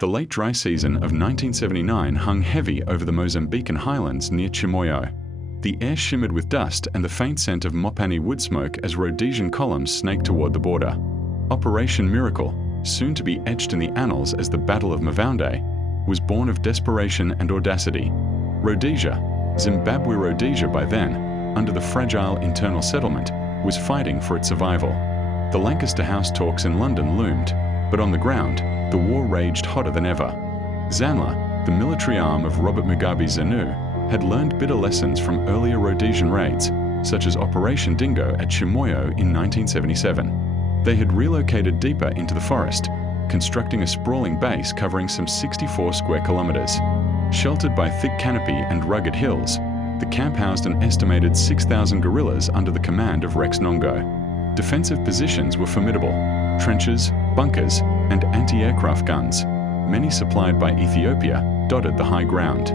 The late dry season of 1979 hung heavy over the Mozambican highlands near Chimoio. The air shimmered with dust and the faint scent of mopane wood smoke as Rhodesian columns snaked toward the border. Operation Miracle, soon to be etched in the annals as the Battle of Mavonde, was born of desperation and audacity. Rhodesia, Zimbabwe-Rhodesia by then, under the fragile internal settlement, was fighting for its survival. The Lancaster House talks in London loomed, but on the ground, the war raged hotter than ever. ZANLA, the military arm of Robert Mugabe's ZANU, had learned bitter lessons from earlier Rhodesian raids, such as Operation Dingo at Chimoio in 1977. They had relocated deeper into the forest, constructing a sprawling base covering some 64 square kilometers. Sheltered by thick canopy and rugged hills, the camp housed an estimated 6,000 guerrillas under the command of Rex Nongo. Defensive positions were formidable: trenches, bunkers, and anti-aircraft guns, many supplied by Ethiopia, dotted the high ground.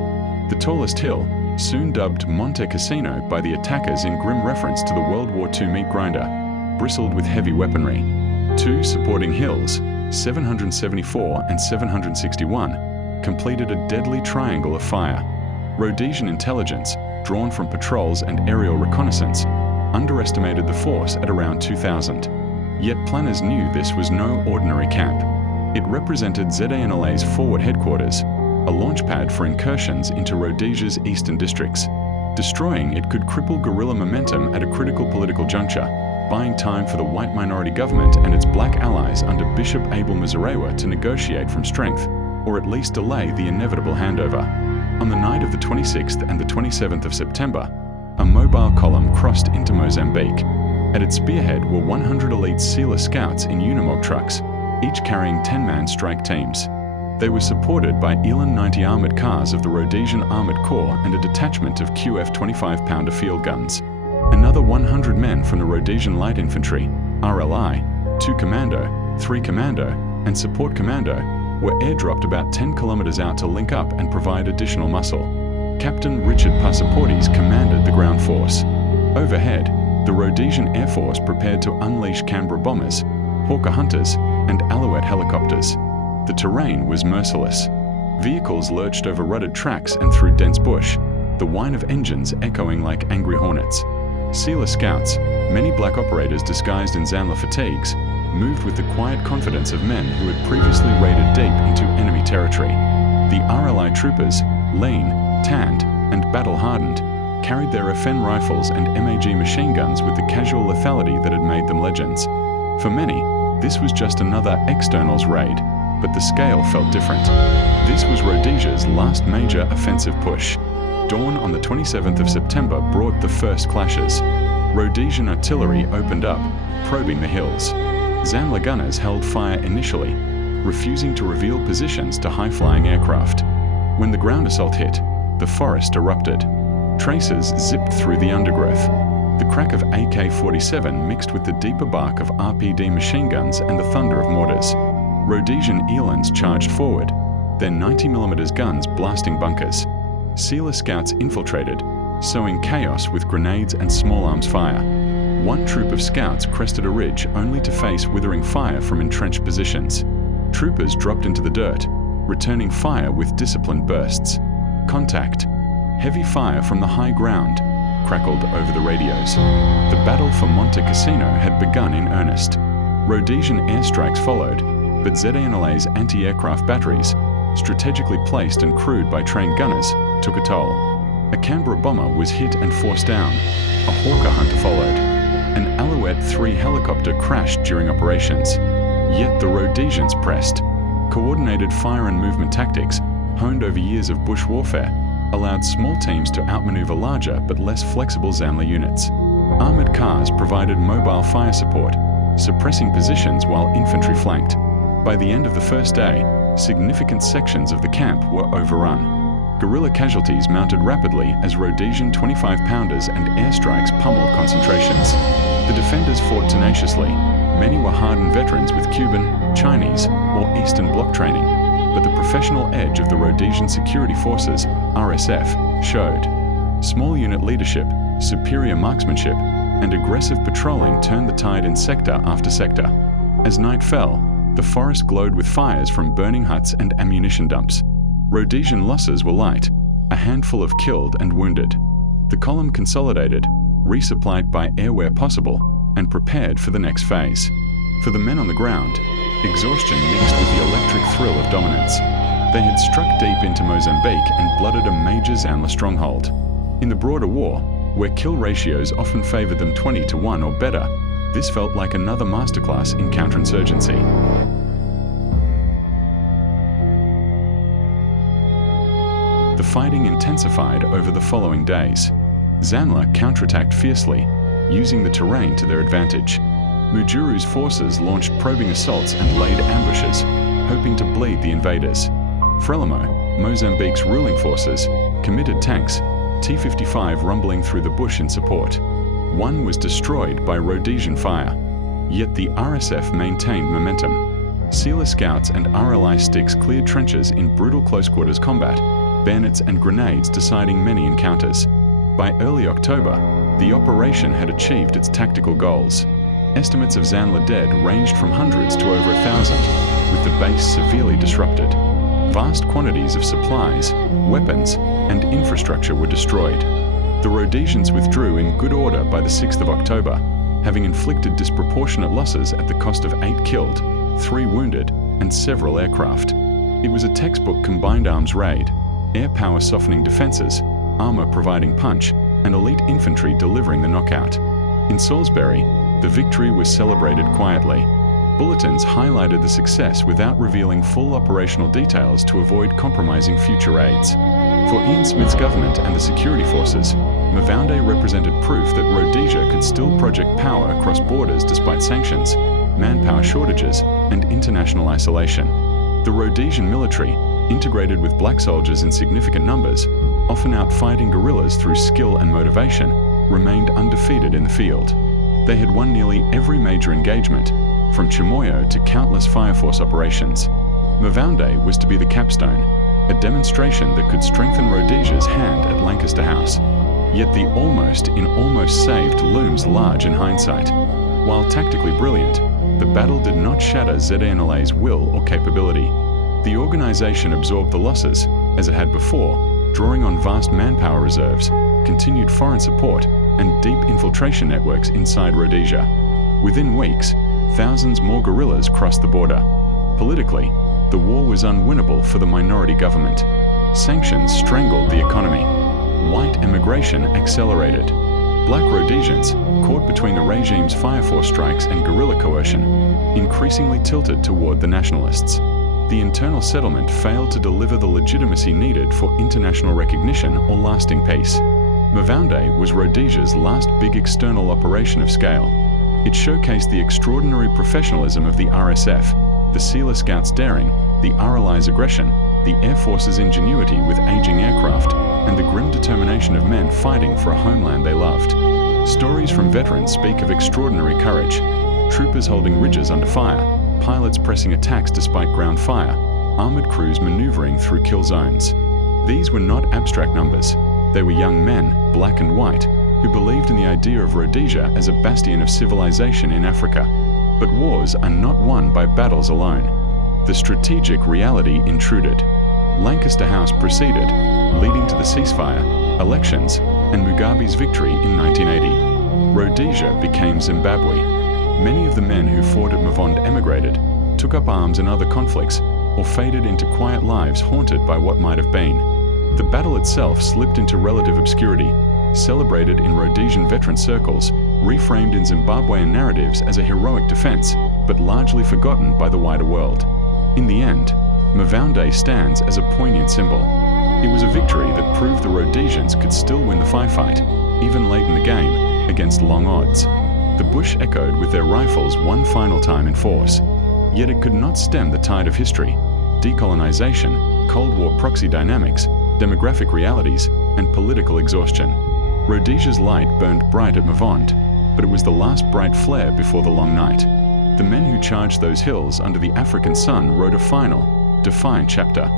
The tallest hill, soon dubbed Monte Cassino by the attackers in grim reference to the World War II meat grinder, bristled with heavy weaponry. Two supporting hills, 774 and 761, completed a deadly triangle of fire. Rhodesian intelligence, drawn from patrols and aerial reconnaissance, underestimated the force at around 2,000. Yet planners knew this was no ordinary camp. It represented ZANLA's forward headquarters, a launchpad for incursions into Rhodesia's eastern districts. Destroying it could cripple guerrilla momentum at a critical political juncture, buying time for the white minority government and its black allies under Bishop Abel Muzorewa to negotiate from strength, or at least delay the inevitable handover. On the night of the 26th and the 27th of September, a mobile column crossed into Mozambique. At its spearhead were 100 elite SEALA scouts in Unimog trucks, each carrying 10-man strike teams. They were supported by Elan 90 armoured cars of the Rhodesian Armoured Corps and a detachment of QF 25-pounder field guns. Another 100 men from the Rhodesian Light Infantry, RLI, 2 Commando, 3 Commando, and Support Commando, were airdropped about 10 kilometres out to link up and provide additional muscle. Captain Richard Passaportis commanded the ground force. Overhead, the Rhodesian Air Force prepared to unleash Canberra bombers, Hawker Hunters, and Alouette helicopters. The terrain was merciless. Vehicles lurched over rutted tracks and through dense bush, the whine of engines echoing like angry hornets. SEALA scouts, many black operators disguised in ZANLA fatigues, moved with the quiet confidence of men who had previously raided deep into enemy territory. The RLI troopers, lean, tanned, and battle-hardened, carried their FN rifles and MAG machine guns with the casual lethality that had made them legends. For many, this was just another externals raid, but the scale felt different. This was Rhodesia's last major offensive push. Dawn on the 27th of September brought the first clashes. Rhodesian artillery opened up, probing the hills. ZANLA gunners held fire initially, refusing to reveal positions to high-flying aircraft. When the ground assault hit, the forest erupted. Tracers zipped through the undergrowth. The crack of AK-47 mixed with the deeper bark of RPD machine guns and the thunder of mortars. Rhodesian Elans charged forward, their 90mm guns blasting bunkers. SEALA scouts infiltrated, sowing chaos with grenades and small arms fire. One troop of scouts crested a ridge only to face withering fire from entrenched positions. Troopers dropped into the dirt, returning fire with disciplined bursts. Contact. Heavy fire from the high ground crackled over the radios. The battle for Monte Cassino had begun in earnest. Rhodesian airstrikes followed, but ZANLA's anti-aircraft batteries, strategically placed and crewed by trained gunners, took a toll. A Canberra bomber was hit and forced down. A Hawker Hunter followed. An Alouette 3 helicopter crashed during operations. Yet the Rhodesians pressed. Coordinated fire and movement tactics, honed over years of bush warfare, allowed small teams to outmaneuver larger but less flexible ZANLA units. Armoured cars provided mobile fire support, suppressing positions while infantry flanked. By the end of the first day, significant sections of the camp were overrun. Guerrilla casualties mounted rapidly as Rhodesian 25-pounders and airstrikes pummeled concentrations. The defenders fought tenaciously. Many were hardened veterans with Cuban, Chinese, or Eastern Bloc training, but the professional edge of the Rhodesian Security Forces, RSF, showed. Small unit leadership, superior marksmanship, and aggressive patrolling turned the tide in sector after sector. As night fell, The forest glowed with fires from burning huts and ammunition dumps. Rhodesian losses were light, a handful of killed and wounded. The column consolidated, resupplied by air where possible, and prepared for the next phase. For the men on the ground, exhaustion mixed with the electric thrill of dominance. They had struck deep into Mozambique and blooded a major ZANLA stronghold. In the broader war, where kill ratios often favoured them 20-1 or better, this felt like another masterclass in counterinsurgency. The fighting intensified over the following days. ZANLA counterattacked fiercely, using the terrain to their advantage. Mujuru's forces launched probing assaults and laid ambushes, hoping to bleed the invaders. Frelimo, Mozambique's ruling forces, committed tanks, T-55 rumbling through the bush in support. One was destroyed by Rhodesian fire, yet the RSF maintained momentum. Sealer scouts and RLI sticks cleared trenches in brutal close-quarters combat, bayonets and grenades deciding many encounters. By early October, the operation had achieved its tactical goals. Estimates of ZANLA dead ranged from hundreds to over 1,000, with the base severely disrupted. Vast quantities of supplies, weapons, and infrastructure were destroyed. The Rhodesians withdrew in good order by the 6th of October, having inflicted disproportionate losses at the cost of 8 killed, 3 wounded, and several aircraft. It was a textbook combined arms raid, air power softening defences, armour providing punch, and elite infantry delivering the knockout. In Salisbury, the victory was celebrated quietly. Bulletins highlighted the success without revealing full operational details to avoid compromising future raids. For Ian Smith's government and the security forces, Mavonde represented proof that Rhodesia could still project power across borders despite sanctions, manpower shortages, and international isolation. The Rhodesian military, integrated with black soldiers in significant numbers, often out-fighting guerrillas through skill and motivation, remained undefeated in the field. They had won nearly every major engagement, from Chimoio to countless Fire Force operations. Mavonde was to be the capstone, a demonstration that could strengthen Rhodesia's hand at Lancaster House. Yet the almost in almost saved looms large in hindsight. While tactically brilliant, the battle did not shatter ZANLA's will or capability. The organisation absorbed the losses, as it had before, drawing on vast manpower reserves, continued foreign support, and deep infiltration networks inside Rhodesia. Within weeks, thousands more guerrillas crossed the border. Politically, the war was unwinnable for the minority government. Sanctions strangled the economy. White emigration accelerated. Black Rhodesians, caught between the regime's Fire Force strikes and guerrilla coercion, increasingly tilted toward the nationalists. The internal settlement failed to deliver the legitimacy needed for international recognition or lasting peace. Mavonde was Rhodesia's last big external operation of scale. It showcased the extraordinary professionalism of the RSF, the Sealer Scouts' daring, the RLI's aggression, the Air Force's ingenuity with aging aircraft, and the grim determination of men fighting for a homeland they loved. Stories from veterans speak of extraordinary courage, troopers holding ridges under fire, pilots pressing attacks despite ground fire, armoured crews manoeuvring through kill zones. These were not abstract numbers. They were young men, black and white, who believed in the idea of Rhodesia as a bastion of civilization in Africa. But wars are not won by battles alone. The strategic reality intruded. Lancaster House proceeded, leading to the ceasefire, elections, and Mugabe's victory in 1980. Rhodesia became Zimbabwe. Many of the men who fought at Mavonde emigrated, took up arms in other conflicts, or faded into quiet lives haunted by what might have been. The battle itself slipped into relative obscurity, celebrated in Rhodesian veteran circles, reframed in Zimbabwean narratives as a heroic defense, but largely forgotten by the wider world. In the end, Mavonde stands as a poignant symbol. It was a victory that proved the Rhodesians could still win the firefight, even late in the game, against long odds. The bush echoed with their rifles one final time in force, yet it could not stem the tide of history, decolonization, Cold War proxy dynamics, demographic realities, and political exhaustion. Rhodesia's light burned bright at Mavonde, but it was the last bright flare before the long night. The men who charged those hills under the African sun wrote a final, defiant chapter.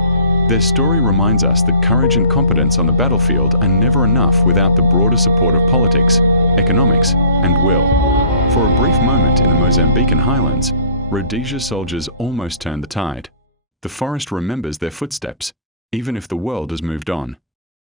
Their story reminds us that courage and competence on the battlefield are never enough without the broader support of politics, economics, and will. For a brief moment in the Mozambican highlands, Rhodesia soldiers almost turned the tide. The forest remembers their footsteps, even if the world has moved on.